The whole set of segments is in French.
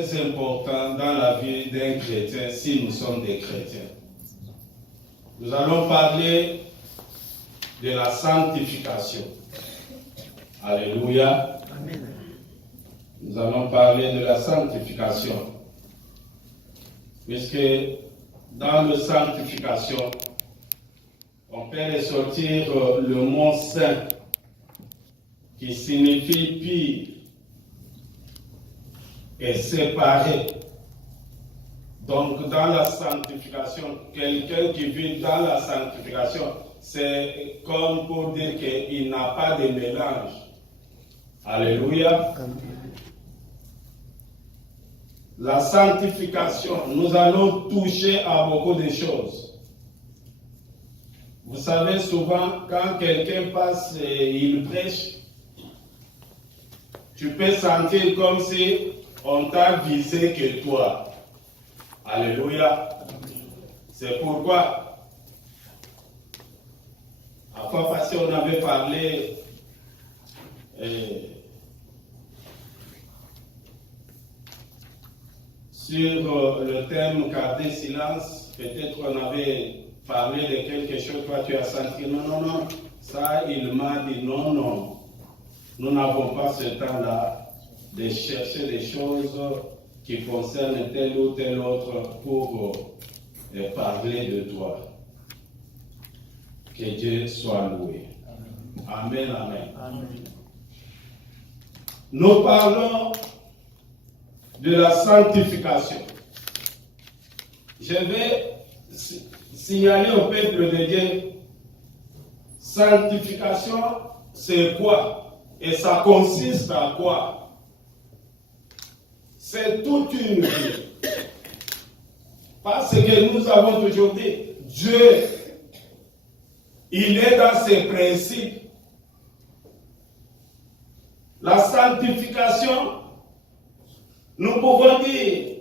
Très important dans la vie d'un chrétien si nous sommes des chrétiens. Nous allons parler de la sanctification. Alléluia. Amen. Nous allons parler de la sanctification. Puisque dans la sanctification, on peut ressortir le mot saint qui signifie pire et séparé. Donc dans la sanctification, quelqu'un qui vit dans la sanctification, c'est comme pour dire qu'il n'a pas de mélange. Alléluia. La sanctification, nous allons toucher à beaucoup de choses. Vous savez, souvent, quand quelqu'un passe et il prêche, tu peux sentir comme si on t'a visé que toi. Alléluia. C'est pourquoi, à fois passée, on avait parlé sur le thème garder silence. Peut-être on avait parlé de quelque chose, toi tu as senti, non, ça il m'a dit non. Nous n'avons pas ce temps-là de chercher des choses qui concernent tel ou tel autre pour parler de toi. Que Dieu soit loué. Amen, amen. Amen. Nous parlons de la sanctification. Je vais signaler au peuple de Dieu, sanctification, c'est quoi? Et ça consiste à quoi? C'est toute une vie. Parce que nous avons toujours dit, Dieu, il est dans ses principes. La sanctification, nous pouvons dire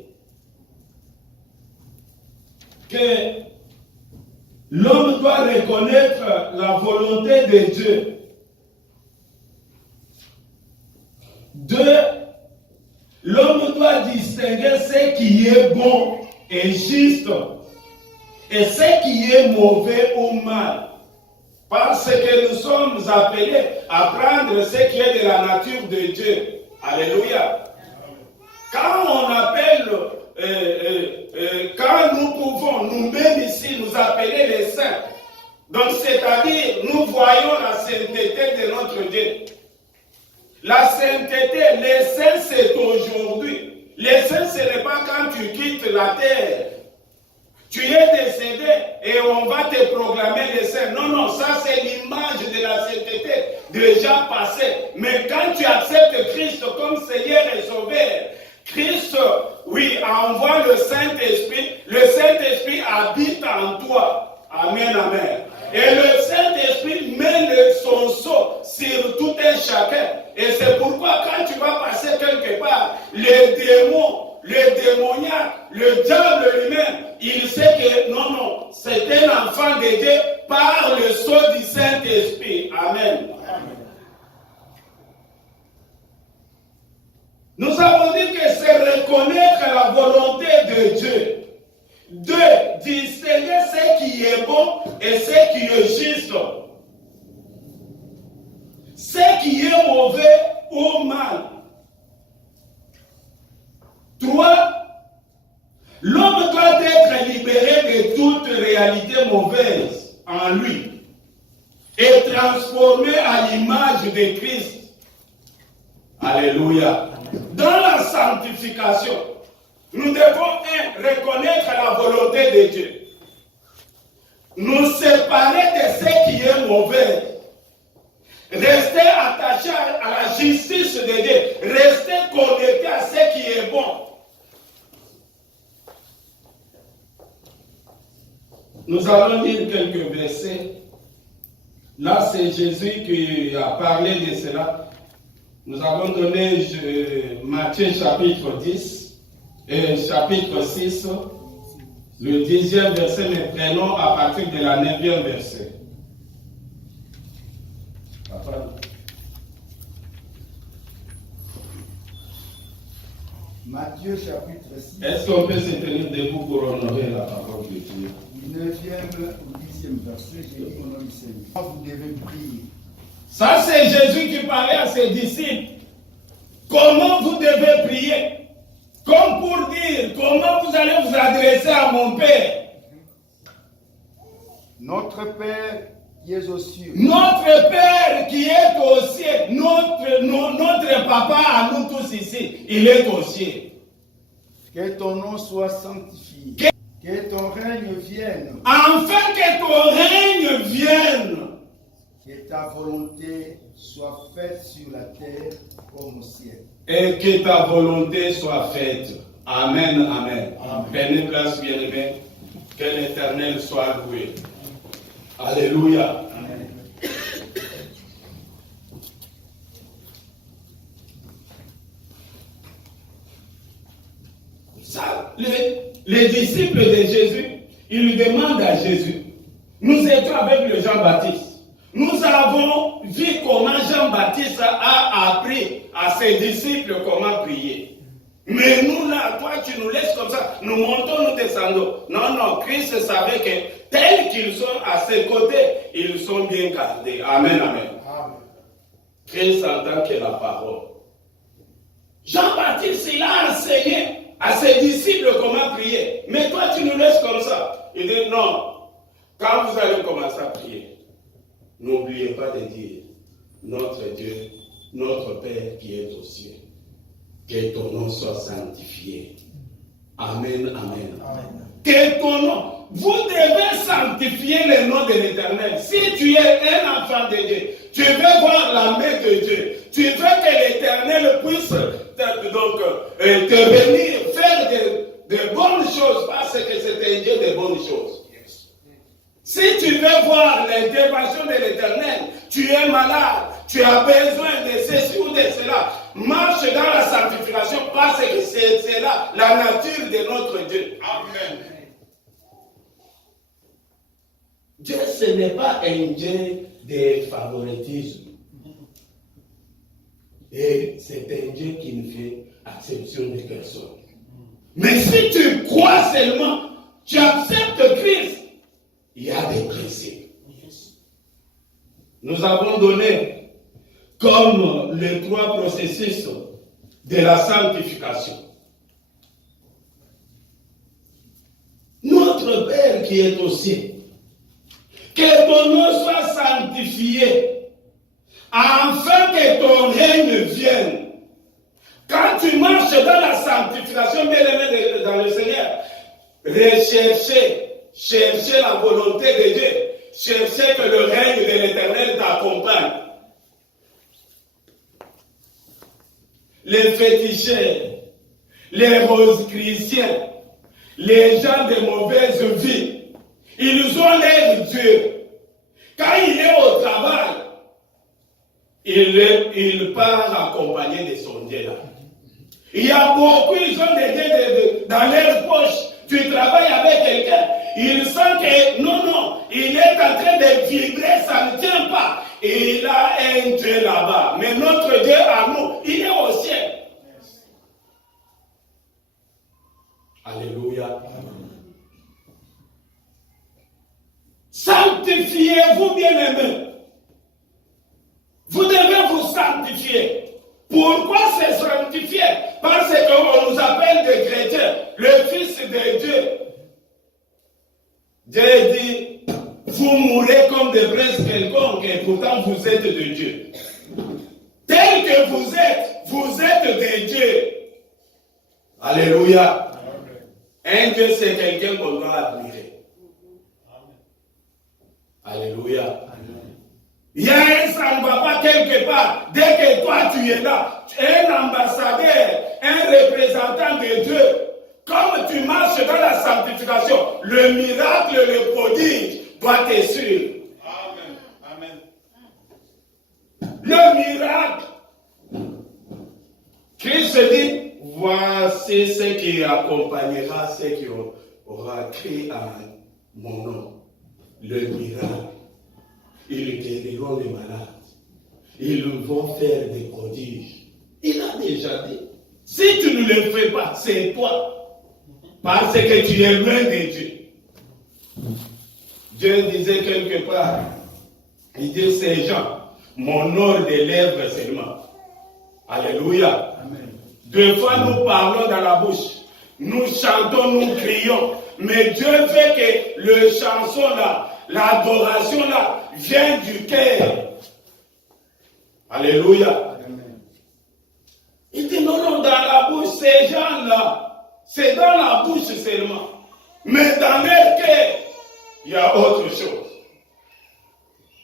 que l'homme doit reconnaître la volonté de Dieu. Deux, l'homme doit distinguer ce qui est bon et juste et ce qui est mauvais ou mal. Parce que nous sommes appelés à prendre ce qui est de la nature de Dieu. Alléluia. Quand on appelle, quand nous pouvons nous-mêmes ici nous appeler les saints, donc c'est-à-dire nous voyons la sainteté de notre Dieu. La sainteté, les saints c'est aujourd'hui. Les saints ce n'est pas quand tu quittes la terre. Tu es décédé et on va te proclamer les saints. Non, ça c'est l'image de la sainteté déjà passée. Mais quand tu acceptes Christ comme Seigneur et Sauveur, Christ, oui, envoie le Saint-Esprit. Le Saint-Esprit habite en toi. Amen, amen. Et le Saint-Esprit met son sceau sur tout un chacun. Et c'est pourquoi quand tu vas passer quelque part, les démons, le démoniaque, le diable lui-même, il sait que non, c'est un enfant de Dieu par le sceau du Saint-Esprit. Amen. Amen. Nous avons dit que c'est reconnaître la volonté de Dieu. Deux, distinguer ce qui est bon et ce qui est juste. Ce qui est mauvais ou mal. Trois, l'homme doit être libéré de toute réalité mauvaise en lui et transformé à l'image de Christ. Alléluia. Dans la sanctification, nous devons reconnaître la volonté de Dieu. Nous séparer de ce qui est mauvais. Rester attaché à la justice de Dieu. Rester connecté à ce qui est bon. Nous allons lire quelques versets. Là, c'est Jésus qui a parlé de cela. Nous avons donné Matthieu chapitre 10 et chapitre 6. Le 10e verset, nous prenons à partir de la 9e verset. Matthieu chapitre 6. Est-ce qu'on peut se tenir debout pour honorer la parole de Dieu? Du 9e au 10e verset, j'ai dit au nom du Seigneur. Vous devez prier. Ça, c'est Jésus qui parlait à ses disciples. Comment vous devez prier? Comme pour dire, comment vous allez vous adresser à mon Père? Notre Père qui est aux cieux. Notre Père qui est au ciel. Notre papa à nous tous ici, il est au ciel. Que ton nom soit sanctifié. Que ton règne vienne. Enfin que ton règne vienne. Que ta volonté soit faite sur la terre comme au ciel. Et que ta volonté soit faite. Amen, amen. Prenez place, bien-aimés. Que l'Éternel soit loué. Alléluia. Amen. Ça, les disciples de Jésus, ils lui demandent à Jésus. Nous étions avec le Jean-Baptiste. Nous avons vu comment Jean-Baptiste a appris à ses disciples comment prier. Mais nous là, toi tu nous laisses comme ça, nous montons, nous descendons. Non, non, Christ savait que tels qu'ils sont à ses côtés, ils sont bien gardés. Amen, amen. Amen. Christ entend que la parole. Jean-Baptiste, il a enseigné à ses disciples comment prier. Mais toi tu nous laisses comme ça. Il dit non, quand vous allez commencer à prier, n'oubliez pas de dire, notre Dieu, notre Père qui est au ciel, que ton nom soit sanctifié. Amen, amen. Amen. Que ton nom, vous devez sanctifier le nom de l'Éternel. Si tu es un enfant de Dieu, tu veux voir la main de Dieu, tu veux que l'Éternel puisse te bénir, faire de bonnes choses, parce que c'est un Dieu de bonnes choses. Si tu veux voir l'intervention de l'Éternel, tu es malade, tu as besoin de ceci ou de cela, marche dans la sanctification parce que c'est là la nature de notre Dieu. Amen. Dieu, ce n'est pas un Dieu de favoritisme. Et c'est un Dieu qui ne fait exception de personne. Mais si tu crois seulement, tu acceptes Christ, il y a des principes. Nous avons donné comme les 3 processus de la sanctification. Notre Père qui est au ciel, que ton nom soit sanctifié, afin que ton règne vienne. Quand tu marches dans la sanctification, bien aimé dans le Seigneur, cherchez la volonté de Dieu, cherchez que le règne de l'Éternel t'accompagne. Les féticheurs, les rosicruciens, les gens de mauvaise vie, ils ont l'air Dieu. Quand il est au travail, il part accompagné de son Dieu là. Il y a beaucoup, ils ont des dieux dans leur poche. Tu travailles avec quelqu'un, il sent que non, il est en train de vibrer, ça ne tient pas. Et il a un Dieu là-bas. Mais notre Dieu à nous, il est au ciel. Alléluia. Sanctifiez-vous, bien-aimés. Vous devez vous sanctifier. Pourquoi se sanctifier? Parce qu'on nous appelle des chrétiens, le Fils de Dieu. Dieu dit, vous mourrez comme des braises quelconques et pourtant vous êtes de Dieu. Tel que vous êtes de Dieu. Alléluia. Un Dieu, c'est quelqu'un qu'on doit admirer. Alléluia. Il y a un ça ne va pas quelque part. Dès que toi tu es là, tu es un ambassadeur, un représentant de Dieu. Comme tu marches dans la sanctification, le miracle, le prodige doit te suivre. Amen. Amen. Le miracle. Christ dit, voici ce qui accompagnera ceux qui aura crié à mon nom. Le miracle. Ils guériront les malades. Ils vont faire des prodiges. Il a déjà dit. Si tu ne le fais pas, c'est toi. Parce que tu es loin de Dieu. Dieu disait quelque part, il dit ces gens, mon ordre des lèvres seulement. Alléluia. Amen. Deux fois nous parlons dans la bouche, nous chantons, nous crions, mais Dieu veut que le chanson là, l'adoration là, vienne du cœur. Alléluia. Amen. Il dit non, non, dans la bouche, ces gens-là, c'est dans la bouche seulement. Mais dans leur cœur, il y a autre chose.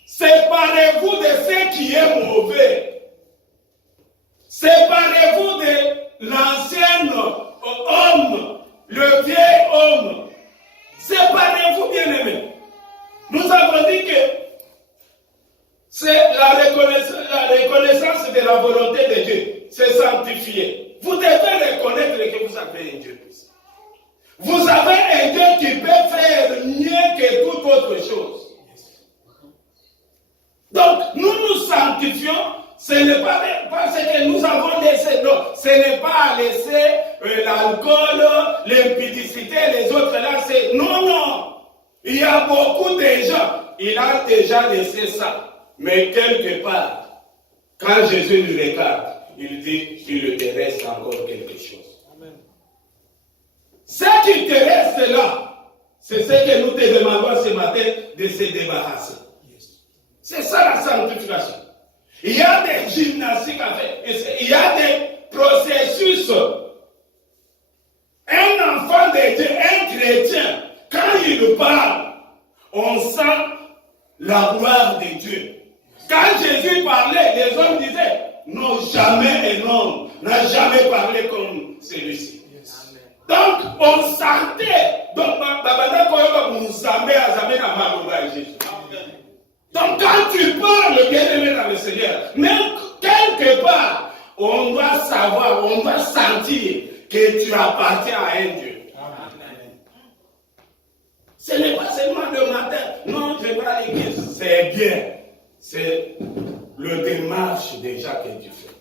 Séparez-vous de ce qui est mauvais. Séparez-vous de l'ancien homme, le vieil homme. Séparez-vous, bien-aimés. Nous avons dit que c'est la reconnaissance de la volonté de Dieu. C'est sanctifié. Vous devez reconnaître que vous avez un Dieu puissant. Vous avez un Dieu qui peut faire mieux que toute autre chose. Donc, nous nous sanctifions, ce n'est pas parce que nous avons laissé, non, ce n'est pas laisser l'alcool, l'impudicité, les autres là, c'est, non, non. Il y a beaucoup de gens, il a déjà laissé ça. Mais quelque part, quand Jésus nous regarde, il dit qu'il te reste encore quelque chose. Amen. Ce qui te reste là, c'est ce que nous te demandons ce matin de se débarrasser. C'est ça la sanctification. Il y a des gymnastiques à faire. Il y a des processus. Un enfant de Dieu, un chrétien, quand il parle, on sent la gloire de Dieu. Quand Jésus parlait, les hommes disaient, non, jamais un homme n'a jamais parlé comme celui-ci. Yes. Donc, on sentait. Donc, donc, quand tu parles, bien-aimé dans le Seigneur, même quelque part, on doit savoir, on doit sentir que tu appartiens à un Dieu. Amen. Ce n'est pas seulement le matin. Non, je vais à l'église. C'est bien. C'est le démarche déjà que tu fais.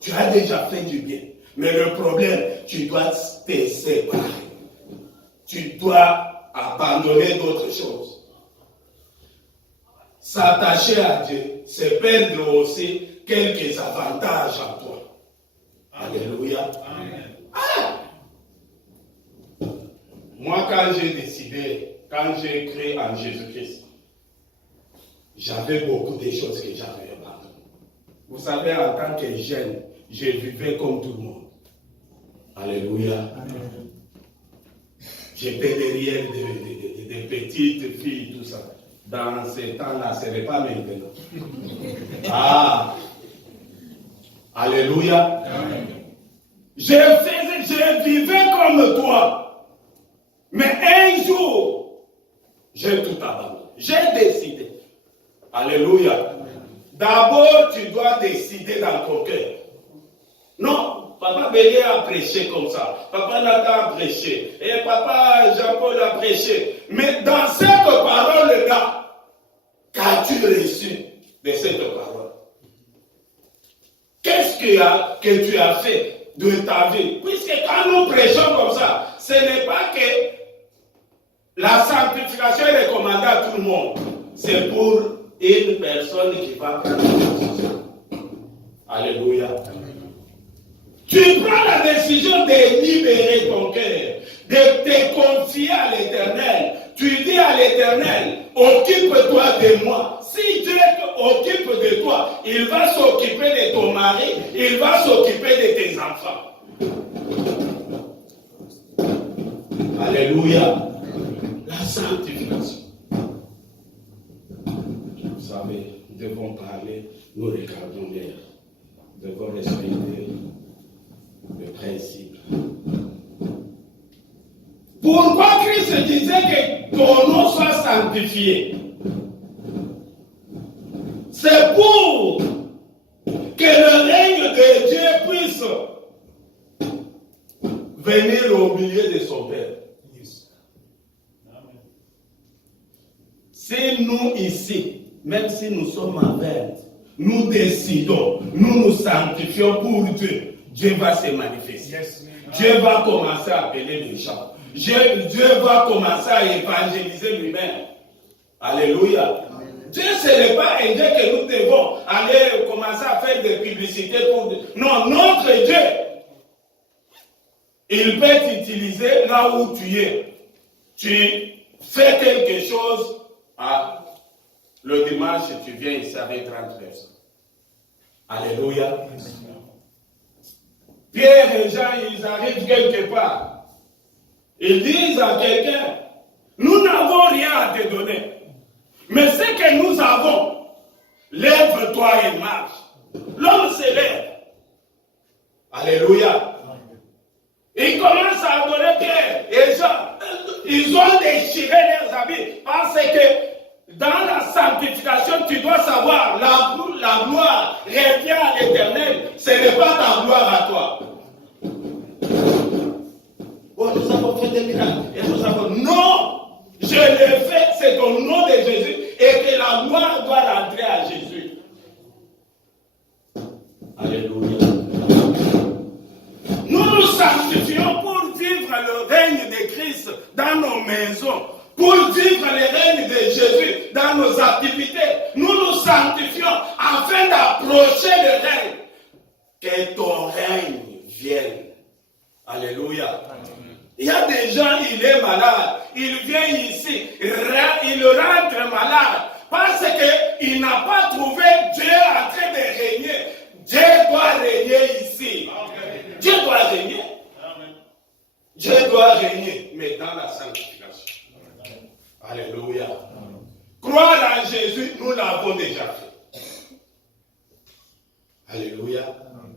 Tu as déjà fait du bien. Mais le problème, tu dois te séparer. Tu dois abandonner d'autres choses. S'attacher à Dieu, c'est perdre aussi quelques avantages en toi. Alléluia. Amen. Ah! Moi, quand j'ai décidé, quand j'ai cru en Jésus-Christ, j'avais beaucoup de choses que j'avais abandonnées. Vous savez, en tant que jeune, je vivais comme tout le monde. Alléluia. Amen. J'étais derrière des petites filles, tout ça. Dans ces temps-là, ce n'est pas maintenant. Ah! Alléluia. Amen. Je vivais comme toi. Mais un jour, j'ai tout abandonné. J'ai décidé. Alléluia. D'abord, tu dois décider dans ton cœur. Non, papa Bélier a prêché comme ça. Papa Nathan a prêché. Et papa Jean-Paul a prêché. Mais dans cette parole-là, qu'as-tu reçu de cette parole? Qu'est-ce que tu as fait de ta vie? Puisque quand nous prêchons comme ça, ce n'est pas que la sanctification est recommandée à tout le monde. C'est pour une personne qui va prendre la décision. Alléluia. Tu prends la décision de libérer ton cœur, de te confier à l'Éternel. Tu dis à l'Éternel, occupe-toi de moi. Si Dieu occupe de toi, il va s'occuper de ton mari, il va s'occuper de tes enfants. Alléluia. La sanctification. Vous savez, nous devons parler, nous regardons l'air. Nous devons respecter le principe. Pourquoi Christ disait que ton nom soit sanctifié? C'est pour que le règne de Dieu puisse venir au milieu de son Père. Yes. Amen. Si nous ici, même si nous sommes en 20, nous décidons, nous nous sanctifions pour Dieu. Dieu va se manifester. Dieu va commencer à appeler les gens. Dieu va commencer à évangéliser lui-même. Alléluia. Dieu, ce n'est pas un Dieu que nous devons aller commencer à faire des publicités pour... Non, notre Dieu, il peut t'utiliser là où tu es. Tu fais quelque chose, le dimanche, tu viens ici avec 30 personnes. Alléluia. Pierre et Jean, ils arrivent quelque part. Ils disent à quelqu'un, nous n'avons rien à te donner. Mais ce que nous avons, lève-toi et marche. L'homme se lève. Alléluia. Ils commencent à adorer Pierre et Jean. Ils ont déchiré leurs habits parce que dans la sanctification, tu dois savoir, la gloire revient à l'Éternel. Ce n'est pas ta gloire à toi. Oh, nous avons fait des miracles. Et nous avons... Non! Je l'ai fait, c'est au nom de Jésus. Et que la gloire doit rentrer à Jésus. Alléluia. Nous nous sanctifions pour vivre le règne de Christ dans nos maisons. Pour vivre le règne de Jésus dans nos activités. Nous nous sanctifions afin d'approcher le règne. Que ton règne vienne. Alléluia. Il y a des gens, il est malade. Il vient ici, il rentre malade. Parce qu'il n'a pas trouvé Dieu en train de régner. Dieu doit régner ici. Amen. Dieu doit régner. Amen. Dieu doit régner, mais dans la sanctification. Amen. Alléluia. Amen. Croire en Jésus, nous l'avons déjà fait. Alléluia. Amen.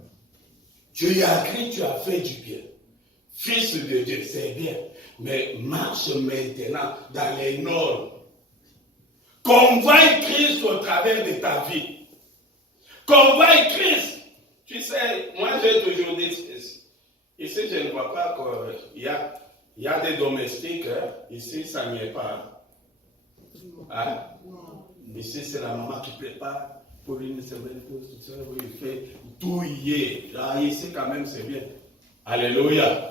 Tu as cru, tu as fait du bien. Fils de Dieu, c'est bien. Mais marche maintenant dans les normes. Convoie Christ au travers de ta vie. Convoie Christ. Tu sais, moi j'ai toujours dit, ici je ne vois pas qu'il y a des domestiques, hein. Ici ça n'y est pas. Hein? Ici c'est la maman qui prépare pour une semaine, tout ça, il fait tout y est. Là, ici quand même c'est bien. Alléluia.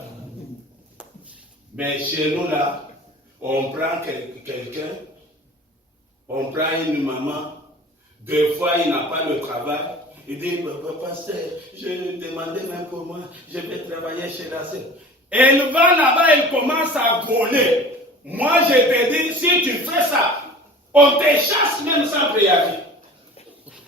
Mais chez nous là, on prend quelqu'un, on prend une maman, deux fois il n'a pas le travail, il dit, pasteur, je demandais même pour moi, je vais travailler chez la sœur. Elle va là-bas, elle commence à voler. Moi je te dis, si tu fais ça, on te chasse même sans préavis.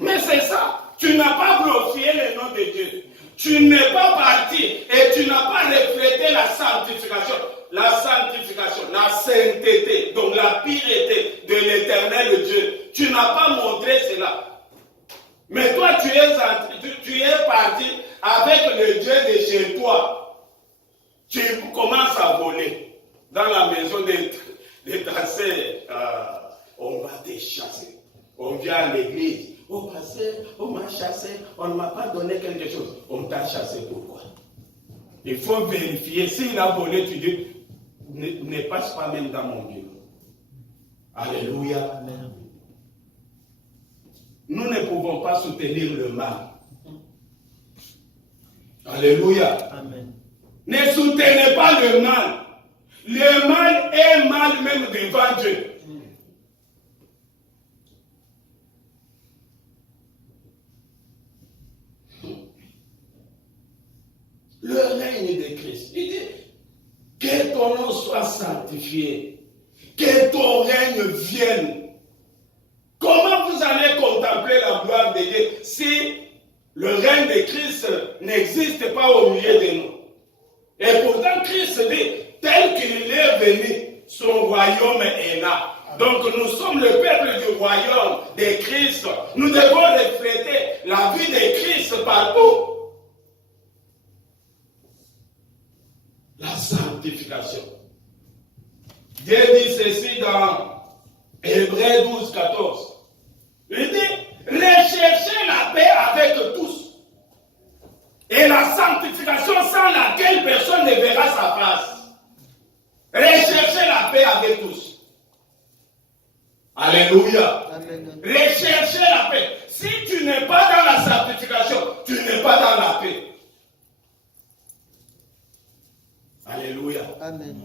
Mais c'est ça, tu n'as pas glorifié le nom de Dieu. Tu n'es pas parti et tu n'as pas reflété la sanctification. La sanctification, la sainteté, donc la pureté de l'Éternel Dieu. Tu n'as pas montré cela. Mais toi, tu es parti avec le Dieu de chez toi. Tu commences à voler dans la maison de ta sœur. On va te chasser. On vient à l'église. Oh, pasteur, on m'a chassé, on ne m'a pas donné quelque chose. On t'a chassé pourquoi? Il faut vérifier. S'il a volé, tu dis, ne passe pas même dans mon bureau. Alléluia. Amen. Nous ne pouvons pas soutenir le mal. Alléluia. Amen. Ne soutenez pas le mal. Le mal est mal même devant Dieu. Le règne de Christ. Il dit, que ton nom soit sanctifié, que ton règne vienne. Comment vous allez contempler la gloire de Dieu si le règne de Christ n'existe pas au milieu de nous? Et pourtant Christ dit, tel qu'il est venu, son royaume est là. Donc nous sommes le peuple du royaume de Christ. Nous devons refléter la vie de Christ partout. La sanctification. Dieu dit ceci dans Hébreux 12, 14. Il dit, recherchez la paix avec tous. Et la sanctification sans laquelle personne ne verra sa face. Recherchez la paix avec tous. Alléluia. Amen. Recherchez la paix. Si tu n'es pas dans la sanctification, tu n'es pas dans la paix. Alléluia. Amen.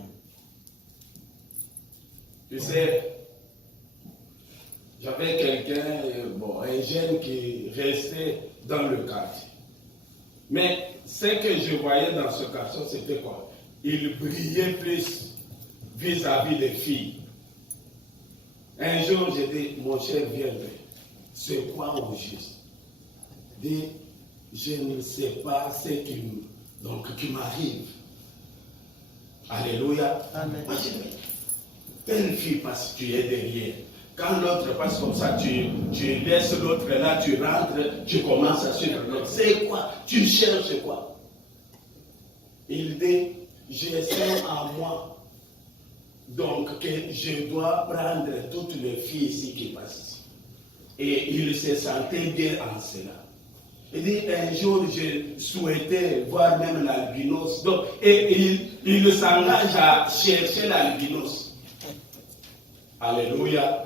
Tu sais, j'avais quelqu'un, un jeune qui restait dans le quartier. Mais ce que je voyais dans ce garçon, c'était quoi? Il brillait plus vis-à-vis des filles. Un jour, j'ai dit, mon cher, viens, c'est quoi au juste? Dit, je ne sais pas ce qui m'arrive. Alléluia. Amen. Moi, je dis, telle fille parce que tu es derrière. Quand l'autre passe comme ça, tu laisses l'autre là, tu rentres, tu commences à suivre l'autre. C'est quoi? Tu cherches quoi? Il dit, j'ai ça en moi. Donc, que je dois prendre toutes les filles ici qui passent ici. Et il se sentait bien en cela. Il dit, un jour, je souhaitais voir même l'albinos. Donc, et il s'engage à chercher l'albinos. Alléluia.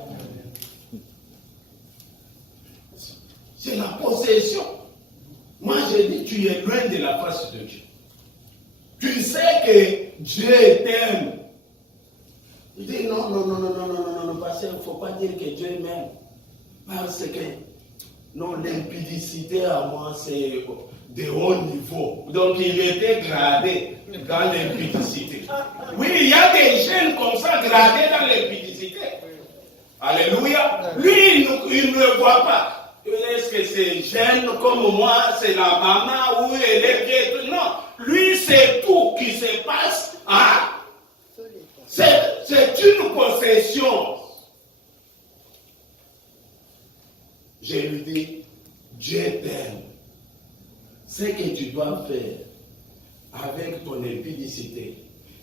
C'est la possession. Moi, je dis, tu es loin de la face de Dieu. Tu sais que Dieu t'aime. Il dit, non, parce qu'il ne faut pas dire que Dieu m'aime. Parce que, non, l'impudicité à moi, c'est de haut niveau. Donc, il était gradé dans l'impudicité. Oui, il y a des jeunes comme ça, gradés dans l'impudicité. Alléluia. Lui, il ne voit pas. Est-ce que c'est jeune comme moi, c'est la maman ou elle est vieille? Non, lui, c'est tout qui se passe. Hein? C'est une possession. Je lui dis, Dieu t'aime. Ce que tu dois faire avec ton impudicité,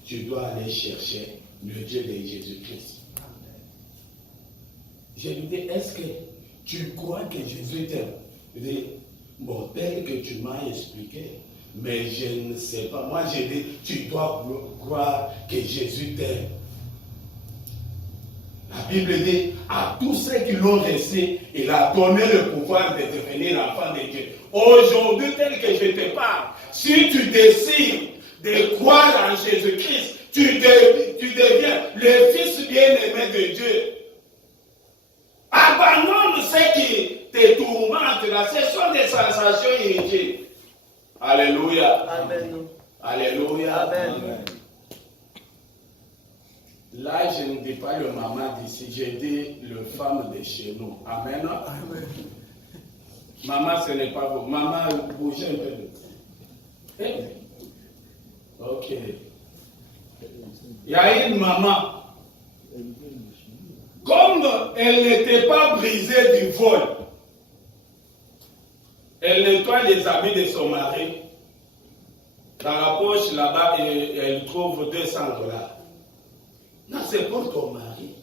tu dois aller chercher le Dieu de Jésus-Christ. Je lui dis, est-ce que tu crois que Jésus t'aime? Il dit, bon, tel que tu m'as expliqué, mais je ne sais pas. Moi, j'ai dit, tu dois croire que Jésus t'aime. La Bible dit, à tous ceux qui l'ont reçu, il a donné le pouvoir de devenir enfant de Dieu. Aujourd'hui, tel que je te parle, si tu décides de croire en Jésus-Christ, tu deviens le Fils bien-aimé de Dieu. Abandonne ce qui te tourmente là, ce sont des sensations inutiles. Alléluia. Amen. Alléluia. Amen. Amen. Là, je ne dis pas le maman d'ici, je dis le femme de chez nous. Amen. Amen. Maman, ce n'est pas vous. Maman, bougez un peu. Ok. Il y a une maman. Comme elle n'était pas brisée du vol, elle nettoie les habits de son mari. Dans la poche là-bas, elle trouve 200 $. Non, c'est pour ton mari.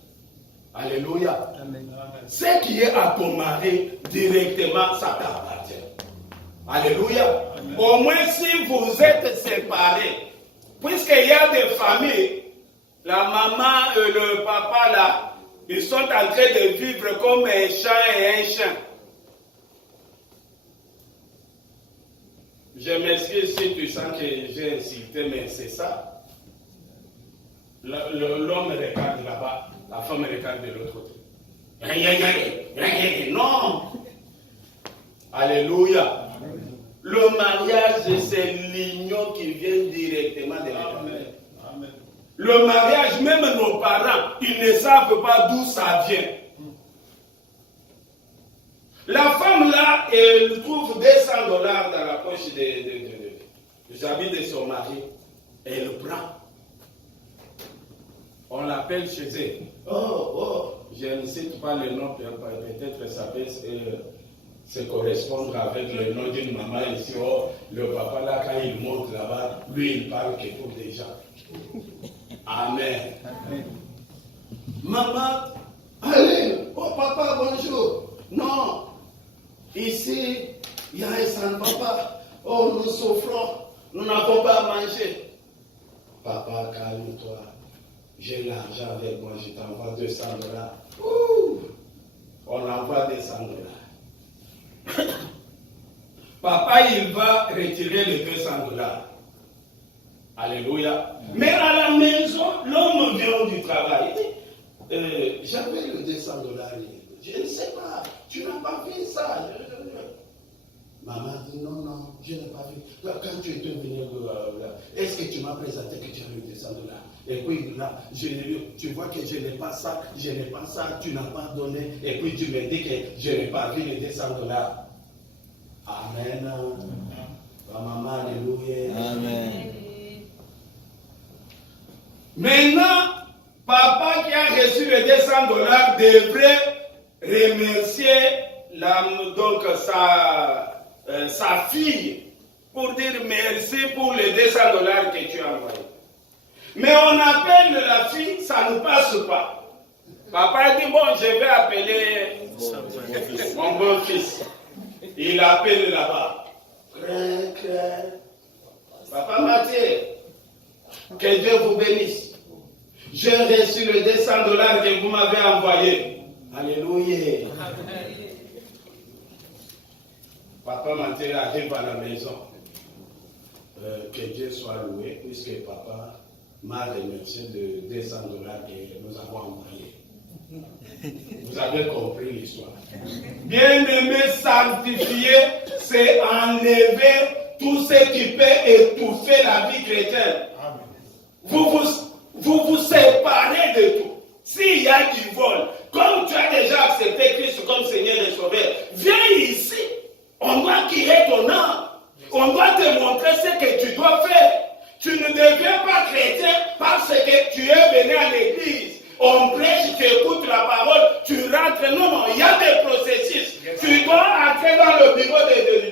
Alléluia. Amen. Ce qui est à ton mari, directement, ça t'appartient. Alléluia. Amen. Au moins, si vous êtes séparés, puisqu'il y a des familles, la maman et le papa là, ils sont en train de vivre comme un chat et un chien. Je m'excuse si tu sens que j'ai insulté, mais c'est ça. L'homme regarde là-bas, la femme regarde de l'autre côté. Non. Alléluia. Le mariage, c'est l'union qui vient directement de l'Éternel. Le mariage, même nos parents, ils ne savent pas d'où ça vient. La femme là, elle trouve 200 $ dans la poche des habits de son mari. Elle prend. On l'appelle chez elle. Oh, je ne cite pas le nom, peut-être ça peut se correspondre avec le nom d'une maman ici. Oh, le papa là, quand il monte là-bas, lui, il parle que pour des gens. Amen. Amen. Maman, allez, oh papa, bonjour. Non, ici, il y a un sans papa. Oh, nous souffrons, nous n'avons pas mangé. Papa, calme-toi. J'ai l'argent avec moi, je t'envoie 200 $. Ouh, on envoie 200 $. Papa, il va retirer les 200 $. Alléluia. Mais à la maison, l'homme vient du travail. J'avais le 200 dollars. Je ne sais pas, tu n'as pas fait ça. Maman dit non, je n'ai pas vu. Quand tu étais venu, est-ce que tu m'as présenté que tu as eu 200 dollars? Et puis là, tu vois que je n'ai pas ça, tu n'as pas donné. Et puis tu me dis que je n'ai pas vu les 200 dollars. Amen. Maman, alléluia. Amen. Maintenant, papa qui a reçu les 200 dollars devrait remercier sa fille pour dire merci pour les 200 dollars que tu as envoyés. Mais on appelle la fille, ça ne passe pas. Papa dit, bon, je vais appeler mon beau-fils. Il appelle là-bas. Papa Mathieu, que Dieu vous bénisse. J'ai reçu les 200 dollars que vous m'avez envoyés. Alléluia. Papa Mathieu arrive à la maison. Que Dieu soit loué, puisque papa m'a remercié de 200 dollars que nous avons envoyés. Vous avez compris l'histoire. Bien-aimé, sanctifié, c'est enlever tout ce qui peut étouffer la vie chrétienne. Vous vous séparez de tout. S'il y a du vol, comme tu as déjà accepté Christ comme Seigneur et Sauveur, viens ici. On doit guérir ton âme. On doit te montrer ce que tu dois faire. Tu ne deviens pas chrétien parce que tu es venu à l'église. On prêche, tu écoutes la parole, tu rentres. Non, il y a des processus. Tu dois entrer dans le bureau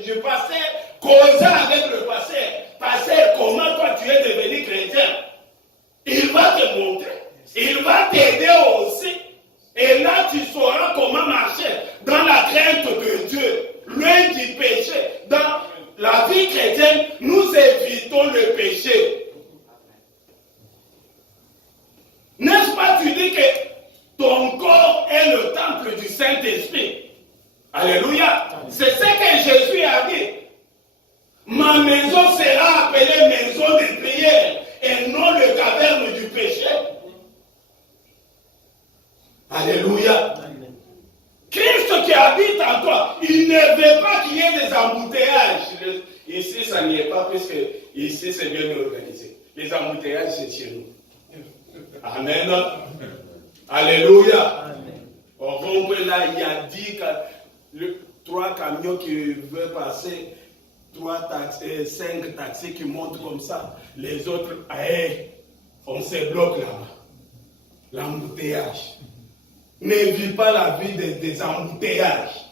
du pasteur, causer avec le pasteur. Pasteur, comment toi tu es devenu chrétien? Il va te montrer. Il va t'aider aussi. Et là, tu sauras comment marcher dans la crainte de Dieu, loin du péché. Dans la vie chrétienne, nous évitons le péché. N'est-ce pas, tu dis que ton corps est le temple du Saint-Esprit. Alléluia. C'est ce que Jésus a dit. Ma maison sera appelée maison de prière et non le caverne du péché. Alléluia. Christ qui habite en toi, il ne veut pas qu'il y ait des embouteillages. Ici, ça n'y est pas, puisque ici, c'est bien organisé. Les embouteillages, c'est chez nous. Amen. Alléluia. Au rond là, il y a 3 camions qui veulent passer, 5 taxis qui montent comme ça. Les autres, on se bloque là-bas. L'embouteillage. Ne vis pas la vie des embouteillages.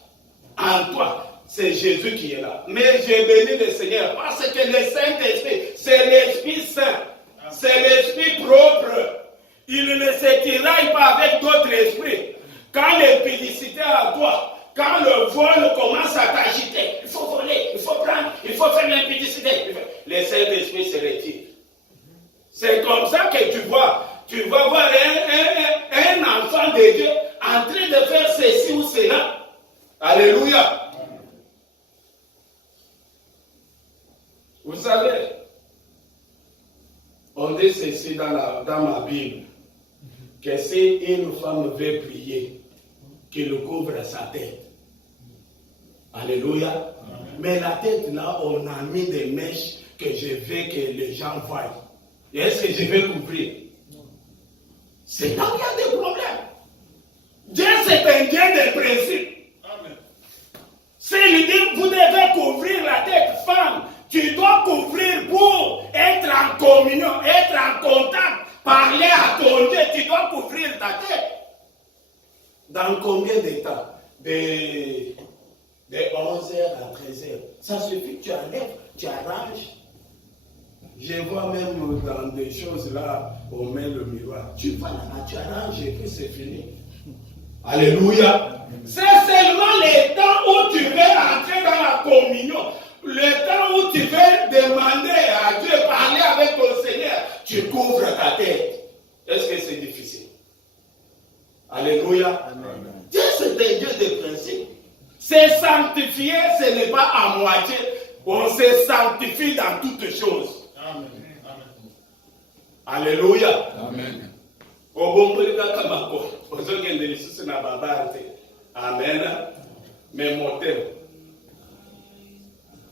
En toi, c'est Jésus qui est là. Mais j'ai béni le Seigneur parce que le Saint-Esprit, c'est l'Esprit Saint. C'est l'Esprit propre. Il ne se tiraille pas avec d'autres esprits. Quand l'impudicité à toi, quand le vol commence à t'agiter, il faut voler, il faut prendre, il faut faire l'impudicité. Le Saint-Esprit se retire. C'est comme ça que tu vas voir un enfant de Dieu en train de faire ceci ou cela. Alléluia. Vous savez, on dit ceci dans ma Bible, que si une femme veut prier, qu'il couvre sa tête. Alléluia. Amen. Mais la tête là, on a mis des mèches que je veux que les gens voient. Et est-ce que je vais couvrir? C'est là qu'il y a des problèmes. Dieu, c'est un Dieu de principe. Amen. S'il dit, vous devez couvrir la tête, femme, tu dois couvrir pour être en communion, être en contact, parler à ton Dieu, tu dois couvrir ta tête. Dans combien de temps? De 11h à 13h. Ça suffit, tu enlèves, tu arranges. Je vois même dans des choses là, on met le miroir. Tu vas là, tu arranges et puis c'est fini. Alléluia. C'est seulement le temps où tu veux entrer dans la communion. Le temps où tu veux demander à Dieu, parler avec ton Seigneur, tu couvres ta tête. Est-ce que c'est difficile? Alléluia. Amen. Dieu, c'est un Dieu de principe. C'est sanctifié, ce n'est pas à moitié. On se sanctifie dans toutes choses. Amen. Alléluia. Amen. Amen. Mais mon thème,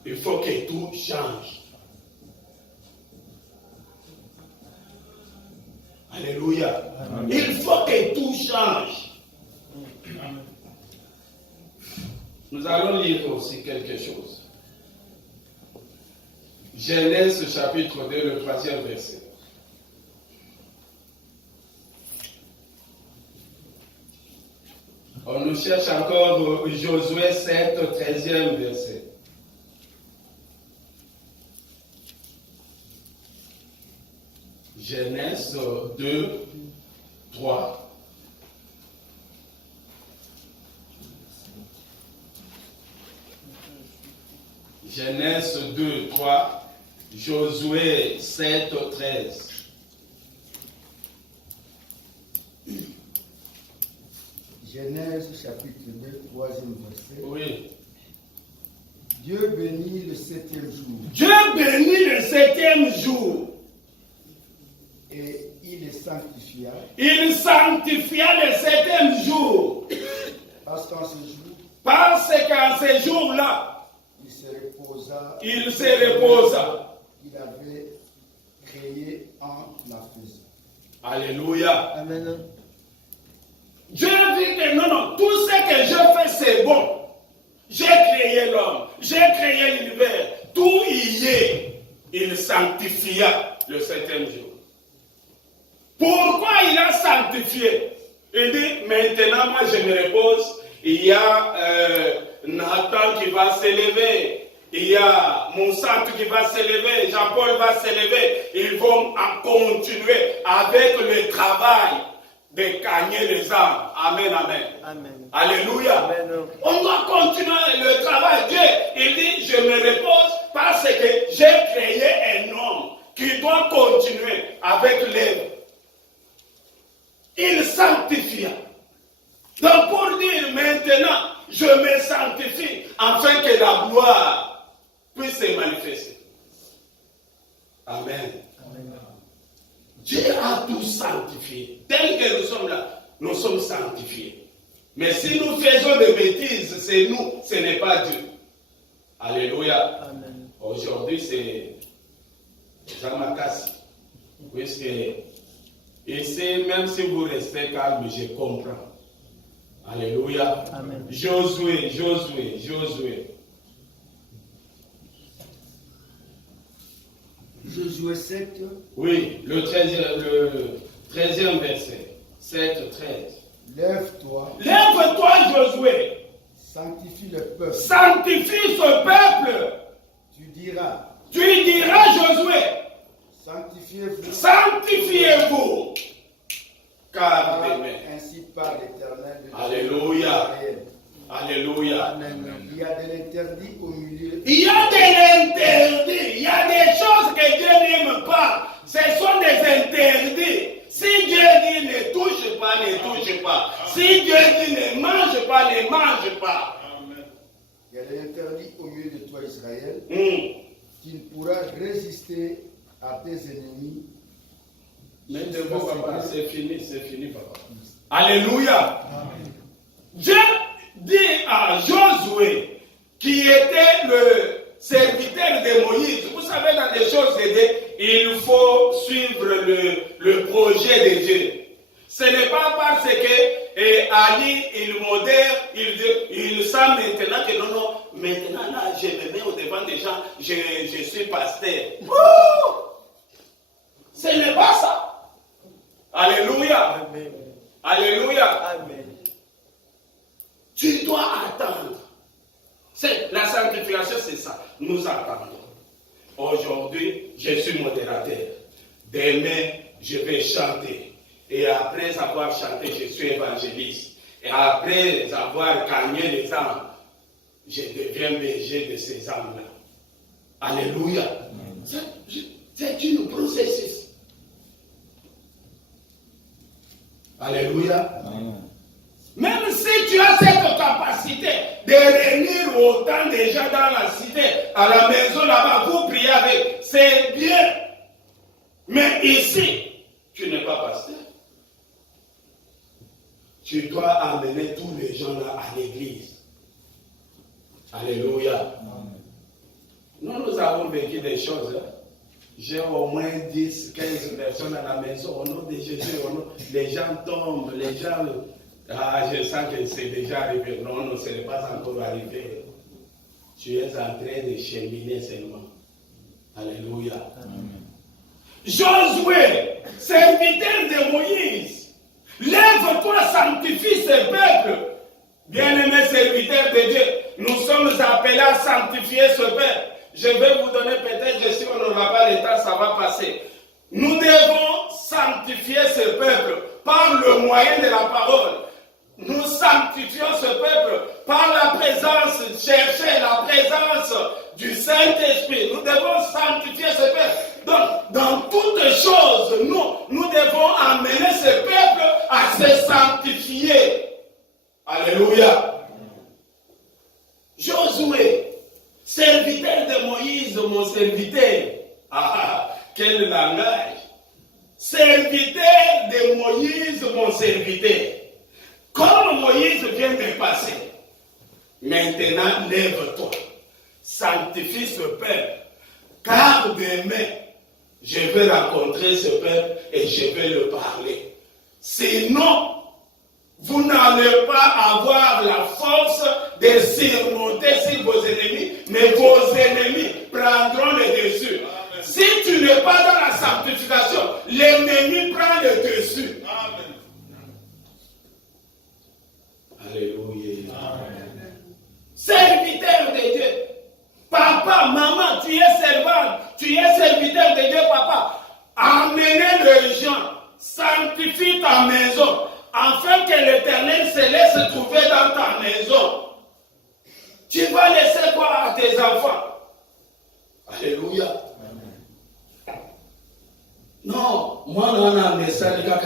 il faut que tout change. Alléluia. Amen. Il faut que tout change. Nous allons lire aussi quelque chose. Genèse chapitre 2, le 3e verset. On nous cherche encore Josué 7, 13e verset. Genèse 2, 3. Genèse 2, 3. Josué 7, 13. Genèse chapitre 2, 3e verset. Oui. Dieu bénit le 7e jour Dieu bénit le 7e jour. et il le sanctifia Il sanctifia le 7e jour. parce qu'en ce jour, Parce qu'en ce jour-là, il se reposa. Il avait créé en la faisant. Alléluia. Amen. Dieu dit que non, tout ce que je fais, c'est bon. J'ai créé l'homme, j'ai créé l'univers, tout y est. Il sanctifia le 7e jour. Pourquoi il a sanctifié? Il dit, maintenant, moi je me repose. Il y a Nathan qui va s'élever. Il y a Monsanto qui va s'élever. Jean-Paul va s'élever. Ils vont en continuer avec le travail de gagner les âmes. Amen, amen. Amen. Alléluia. Amen. On doit continuer le travail. Dieu, il dit, je me repose parce que j'ai créé un homme qui doit continuer avec l'œuvre. Il sanctifia. Donc pour dire maintenant, je me sanctifie afin que la gloire puisse se manifester. Amen. Amen. Dieu a tout sanctifié. Tel que nous sommes là, nous sommes sanctifiés. Mais si nous faisons des bêtises, c'est nous, ce n'est pas Dieu. Alléluia. Amen. Aujourd'hui, c'est Jean Macassi. Puisque, ici, même si vous restez calme, je comprends. Alléluia. Amen. Josué. Josué 7, Oui, le 13e verset. 7, 13. lève-toi, Lève-toi, Josué. sanctifie le peuple. Sanctifie ce peuple. Tu diras, Josué, sanctifiez-vous, sanctifiez-vous. Car demain. ainsi par l'Éternel de Alléluia. Israël. Alléluia. Amen. Il y a de l'interdit au milieu. Il y a de l'interdit. Il y a des choses que Dieu n'aime pas. Ce sont des interdits. Si Dieu dit ne touche pas, ne touche pas. Si Dieu dit ne mange pas, ne mange pas. Il y a de l'interdit au milieu de toi, Israël. Hmm. Tu ne pourras résister à tes ennemis. Mais de vous, papa, c'est fini, papa. Alléluia. Dieu dit à Josué, qui était le serviteur de Moïse, vous savez, dans des choses aidées, il faut suivre le projet de Dieu. Ce n'est pas parce que Ali, il modère, il sent maintenant que non, maintenant là, je me mets au devant des gens, je suis pasteur. Ouh! Ce n'est pas ça. Alléluia. Amen. Alléluia. Amen. Tu dois attendre. La sanctification, c'est ça. Nous attendons. Aujourd'hui, je suis modérateur. Demain, je vais chanter. Et après avoir chanté, je suis évangéliste. Et après avoir gagné les âmes, je deviens berger de ces âmes-là. Alléluia. C'est une processus. Alléluia. Même si tu as cette capacité de réunir autant de gens dans la cité, à la maison là-bas, vous priez avec, c'est bien. Mais ici, tu n'es pas pasteur. Tu dois amener tous les gens là à l'église. Alléluia. Nous avons vécu des choses. J'ai au moins 10, 15 personnes à la maison. Au nom de Jésus, les gens tombent, les gens... Ah, je sens que c'est déjà arrivé. Non, non, ce n'est pas encore arrivé. Tu es en train de cheminer seulement. Alléluia. Josué, serviteur de Moïse, lève-toi, sanctifie ce peuple. Bien-aimés serviteurs de Dieu, nous sommes appelés à sanctifier ce peuple. Je vais vous donner peut-être, si on n'aura pas le temps, ça va passer. Nous devons sanctifier ce peuple par le moyen de la parole. Nous sanctifions ce peuple par la présence, chercher la présence du Saint-Esprit. Nous devons sanctifier ce peuple. Donc, dans toutes choses, nous devons amener ce peuple à se sanctifier. Alléluia. Josué, serviteur de Moïse, mon serviteur. Ah, quel langage. Serviteur de Moïse, mon serviteur. Comme Moïse vient de passer, maintenant lève-toi, sanctifie ce peuple, car demain, je vais rencontrer ce peuple et je vais le parler. Sinon, vous n'allez pas avoir la force de surmonter sur vos ennemis, mais vos ennemis prendront le dessus. Amen. Si tu n'es pas dans la sanctification, l'ennemi prend le dessus. Amen. Alléluia. Amen. Serviteur de Dieu. Papa, maman, tu es servante, tu es serviteur de Dieu, papa. Amenez les gens, sanctifie ta maison, afin que l'Éternel se laisse trouver dans ta maison. Tu vas laisser quoi à tes enfants? Alléluia. Amen. Non, moi, on a un message quand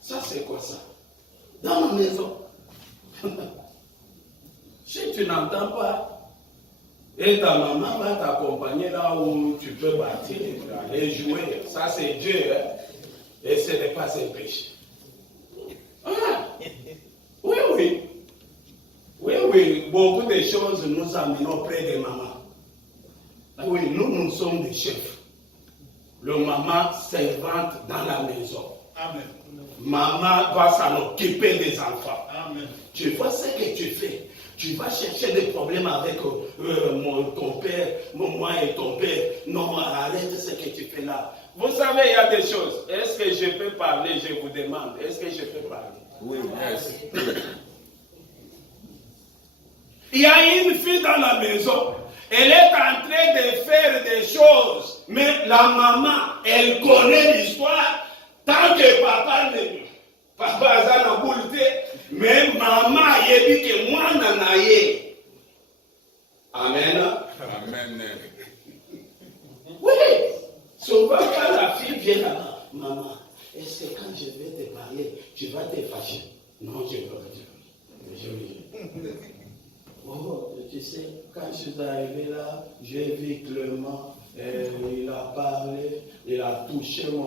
ça c'est quoi ça? Dans ma maison. Si tu n'entends pas, et ta maman va t'accompagner là où tu peux partir, aller jouer. Ça c'est Dieu, hein? Et ce n'est pas un péché. Ah. Oui, oui. Oui, oui. Beaucoup de choses nous amenons près des mamans. Ah oui, nous sommes des chefs. Le maman servante dans la maison. Amen. Maman va s'en occuper des enfants. Amen. Tu vois ce que tu fais. Tu vas chercher des problèmes avec ton père, moi et ton père. Non, arrête ce que tu fais là. Vous savez, il y a des choses. Est-ce que je peux parler? Je vous demande. Est-ce que je peux parler? Oui, merci. Il y a une fille dans la maison. Elle est en train de faire des choses. Mais la maman, elle connaît l'histoire. Tant que papa ne... Papa a la boule, mais maman a dit que moi, nanaye. Amen. Amen. Oui. Souvent, quand la fille vient là, maman, est-ce que quand je vais te parler, tu vas te fâcher? Non, je ne veux pas te fâcher. Oh, tu sais, quand je suis arrivé là, j'ai vu Clément, il a parlé, il a touché mon